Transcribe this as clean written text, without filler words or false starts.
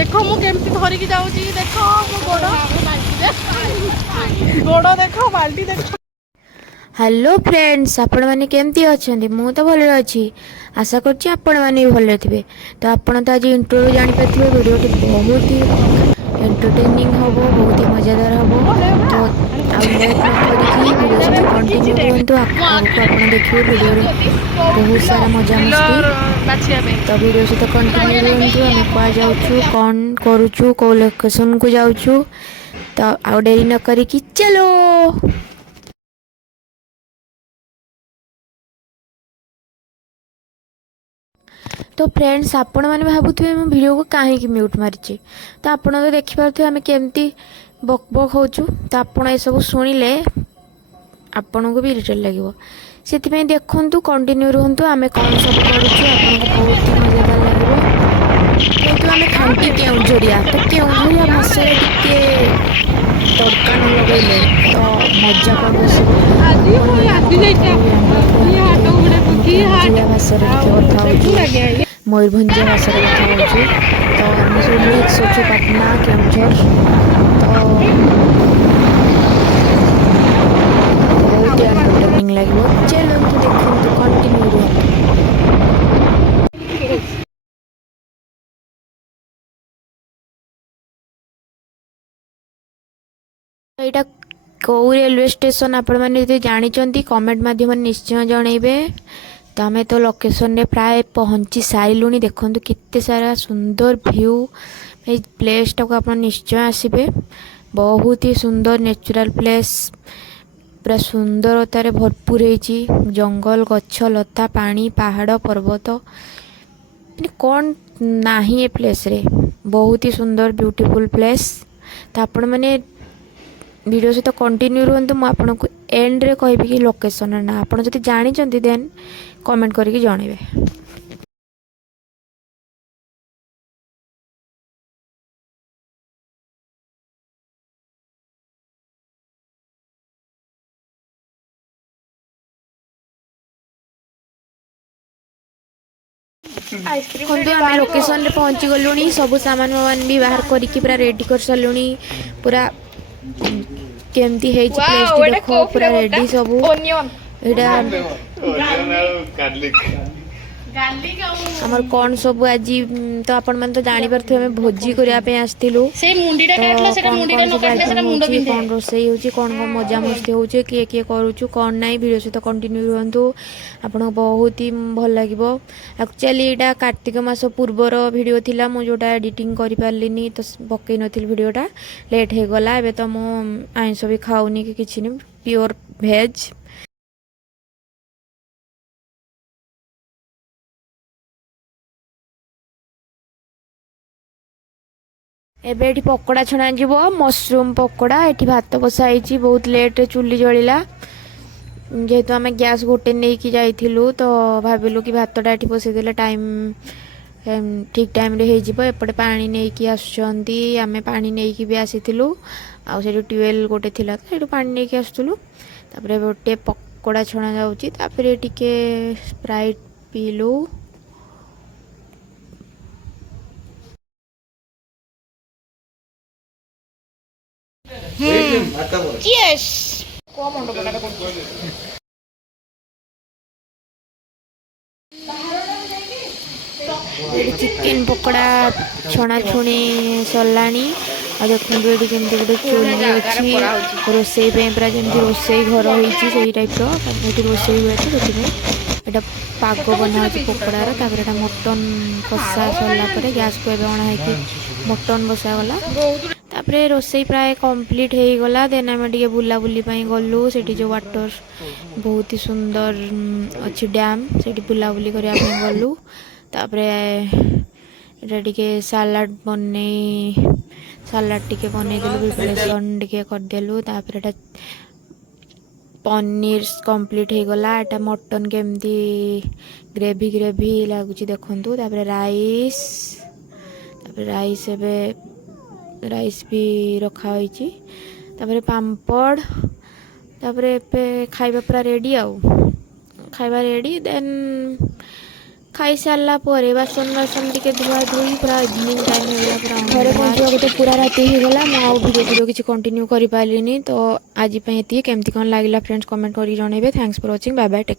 देख मु केमती धरिकी जाऊँगी देख मो गोड़ गोड़ देख बाल्टी देख। हेलो फ्रेंड्स, आपण मैंने केमती अच्छा मु तो भले अच्छी आशा करछि आपण मैंने भी भले थे। तो आपण तो आज इंट्रो जानीपारे वीडियोटी बहुत ही एंटरटेनिंग हम बहुत ही मजेदार हम। तो आउ लेट न करी वीडियो सहित कंटिन्यू रुहतु आगको आप देखिए वीडियो बहुत सारा मजा मस्ती। तो वीडियो सहित कंटिन्यू रुहतु आम क्या जाऊँ कौन करुचु कौ लोकेशन को जाऊँ। तो आउ डेरी न करी चलो। तो फ्रेंड्स आपण मैंने भावुवे मो वीडियो को कहीं म्यूट मारी तो आप तो देखिपे आम केमती बक बक हो। तो आप सब शुणिले आपण को भी इरिटेट लगे से देखु कंटिन्यू रुहतु आम कौन सब करूँ बहुत ही मजेदार लगे। जेहेतु आम खांटी केउझरिया तो केउझरिया भाषा टे तड़का न लगे तो मजा कौन भाषा कथा मयूरभंजिया भाषा कथा तो आम सब मिक्स अच्छे पाटना केउझर तो बहुत एंटरटेनिंग लगे। चलते देखते कंटिन्यू यहाँ कौ रेलवे स्टेशन आपण मैंने जानते कमेंट माध्यम निश्चय जनइबे। तो आम तो लोकेशन रे प्राय पहुँची सारूँ देखु केते सारा सुंदर व्यू प्लेस टाक आप निश्चय आसबे। बहुत ही सुंदर नेचुरल प्लेस पूरा सुंदरतार भरपूर होती जंगल गछ लता पानी पहाड़ पर्वत कौन नाही ए प्लेस रे बहुत ही सुंदर ब्यूटीफुल प्लेस। तो आपण मैंने वीडियो सहित कंटिन्यू रुहतु मुझे एंड रे कहबी कि लोकेशन ना आप जानते देन कमेंट करके जनइबे। देखो आम लोकेशन रे पहुँची गलुनी सब सामान वामान भी बाहर करके पूरा रेडी कर सारूँ पूरा केमती है प्लेस टी देखो पूरा रेडी सब आमर कौन सब आज तो आपण मैंने तो जानी पारे आम भोजी करने आसलु कौन रोसई हो कौन कौन मजा मस्ती हो किए किए करुचु कौन ना वीडियो सहित कंटिन्यू रुहतु आपको बहुत ही भल लगे। एक्चुअली यहाँ कार्तिक मास पूर्वर वीडियो थिला मु जोटा एडिटिंग कर पार्लिनी तो पकई नी वीडियोटा लेट हो गला। एबे तो मु आइंस भी खाऊनी कि किछि नहीं प्योर भेज। एबे एठी पकोड़ा छणा जीवो मशरूम पकोड़ा एठी भात बसाई बहुत लेट चुली जलिला जेहेतु आम गैस गोटे नहीं कि जाइलु तो भाविलु कि भातटा एठी बसईदे टाइम ठीक टाइम रे हो एपटे पानी नहीं कि आसुँच आम पानी नहीं कि भी आसीलु आउ ट्यूबवेल गोटे थिला तो ये पानी नहीं कि आसुलु तापर गोटे पकोड़ा छणा जाउची तापर टिके स्प्राइट पीलु। Yes. चिकेन पकोड़ा छणाछुणी सरलाणी आ देखो ये केमती गोटे चुली अच्छी रोसई पूरा जमी रोसई घर होती टाइप रोसई हुए तो पाग बना पकोड़ार तापर मटन कषा सरला गैस को अणा मटन बसागला तापर रोसई प्राय कंप्लीट हो गला। देन आम टे बुलाबुली गलु से जो वाटर बहुत ही सुंदर अच्छी डैम से बुलाबुली करने गलु तापर टे सालाड बन सालाड टे बनईदेलु प्रिपरेसन टे करदेलु तापर पनीर कंप्लीट हो गला। एटा मटन केमती ग्रेवी ग्रेवी लगुच देखु तापर राइस एबे राइस भी रखा तापर पापड़ तापर खाइबा पूरा रेडी आउ खाइबा रेडी देन ଖାଇ ସାରିଲା ପରେ ବାସନ ବାସନ ଟିକେ ଧୁଆ ଧୋଇ ପୁରା ଇଭିନିଂ ଟାଇମ୍ ହେଇଗଲା ପୁରା ଘରେ ପହଞ୍ଚିବାକୁ ତ ପୁରା ରାତି ହେଇଗଲା ମୁଁ ଆଉ ଭିଡ଼ିଓ କିଛି କଣ୍ଟିନ୍ୟୁ କରିପାରିଲିନି ତ ଆଜି ପାଇଁ ଏତିକି କେମିତି କ'ଣ ଲାଗିଲା ଫ୍ରେଣ୍ଡସ୍ କମେଣ୍ଟ କରିକି ଜଣାଇବେ thanks for watching bye bye take care.